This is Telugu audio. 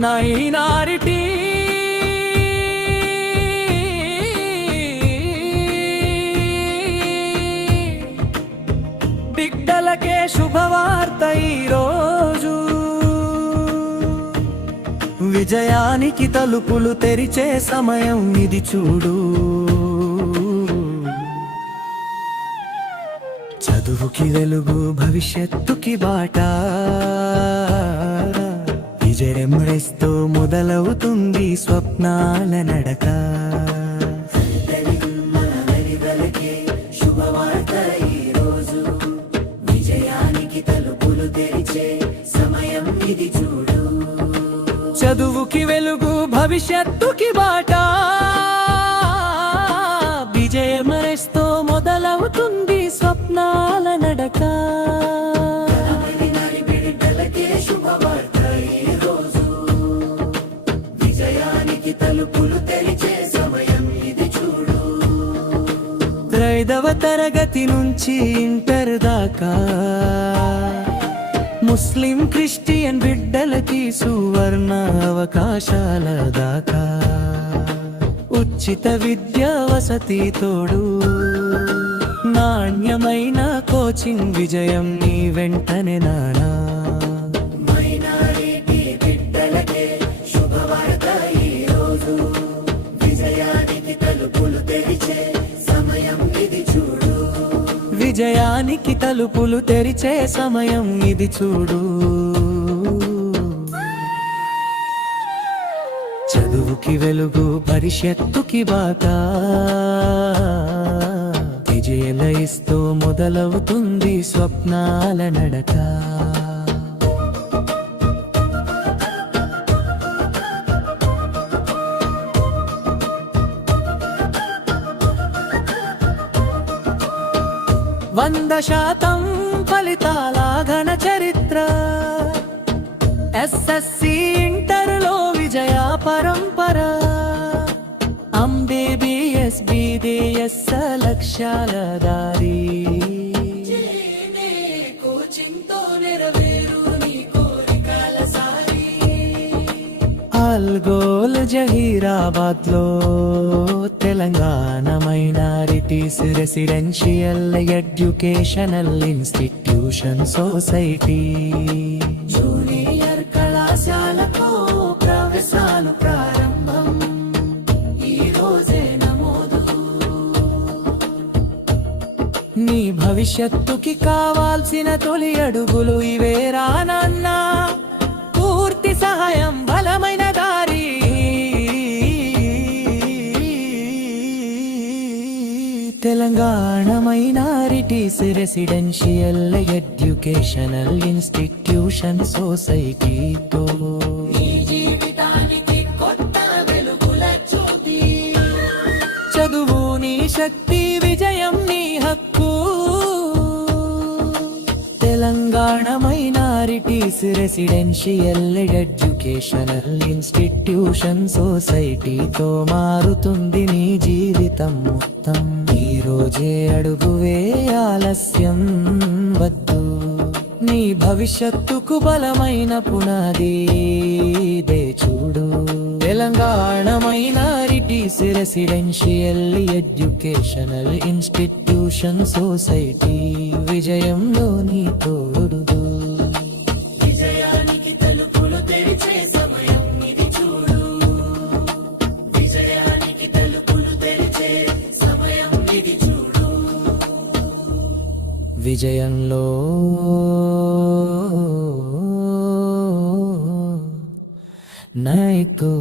నైనారిటీ. బిడ్డలకే శుభవార్త ఈరోజు. విజయానికి తలుపులు తెరిచే సమయం ఇది చూడు. చదువుకి వెలుగు భవిష్యత్తుకి బాట. విజయముడిస్తూ మొదలవుతుంది స్వప్నాల నడక. శుభవార్త ఈరోజు విజయానికి తలుపులు తెరిచే సమయం ఇది చూడు చదువుకి వెలుగు భవిష్యత్తుకి బాట. ఐదవ తరగతి నుంచి ఇంటర్ దాకా ముస్లిం క్రిస్టియన్ బిడ్డలకి సువర్ణ అవకాశాల దాకా. ఉచిత విద్యా వసతి తోడు నాణ్యమైన కోచింగ్ విజయం నీ వెంటనే నానా. విజయానికి తలుపులు తెరిచే సమయం ఇది చూడు. చదువుకి వెలుగు భవిష్యత్తుకి బాట. విజయలయిస్తూ మొదలవుతుంది స్వప్నాల నడక. వంద శాతం ఫలితాల ఘన చరిత్ర. ఎస్ఎస్సి ఇంటర్లో విజయ పరంపర. అంబీబీఎస్ బీడీఎస్ లక్ష్యాల దారి. అల్గోల్ జహీరాబాద్లో Telangana minorities residential educational institution society. Junior కళాశాలకు ప్రవేశాలు ప్రారంభం. ఈ రోజే నమోదు. నీ భవిష్యత్తుకి కావాల్సిన తొలి అడుగులు ఇవేరా నాన్న? Telangana minorities residential educational institution సొసైటీతో. చదువు నీ శక్తి విజయం నీ హక్కు. Telangana minorities residential educational institution సొసైటీతో మారుతుంది నీ జీవితం మొత్తం. రోజే అడుగువే ఆలస్యం వద్దు. నీ భవిష్యత్తుకు బలమైన పునాది దే చూడు. తెలంగాణమైన రెసిడెన్షియల్ ఎడ్యుకేషనల్ ఇన్స్టిట్యూషన్ సొసైటీ విజయంలో నీ తోడు విజయంలో. నైకో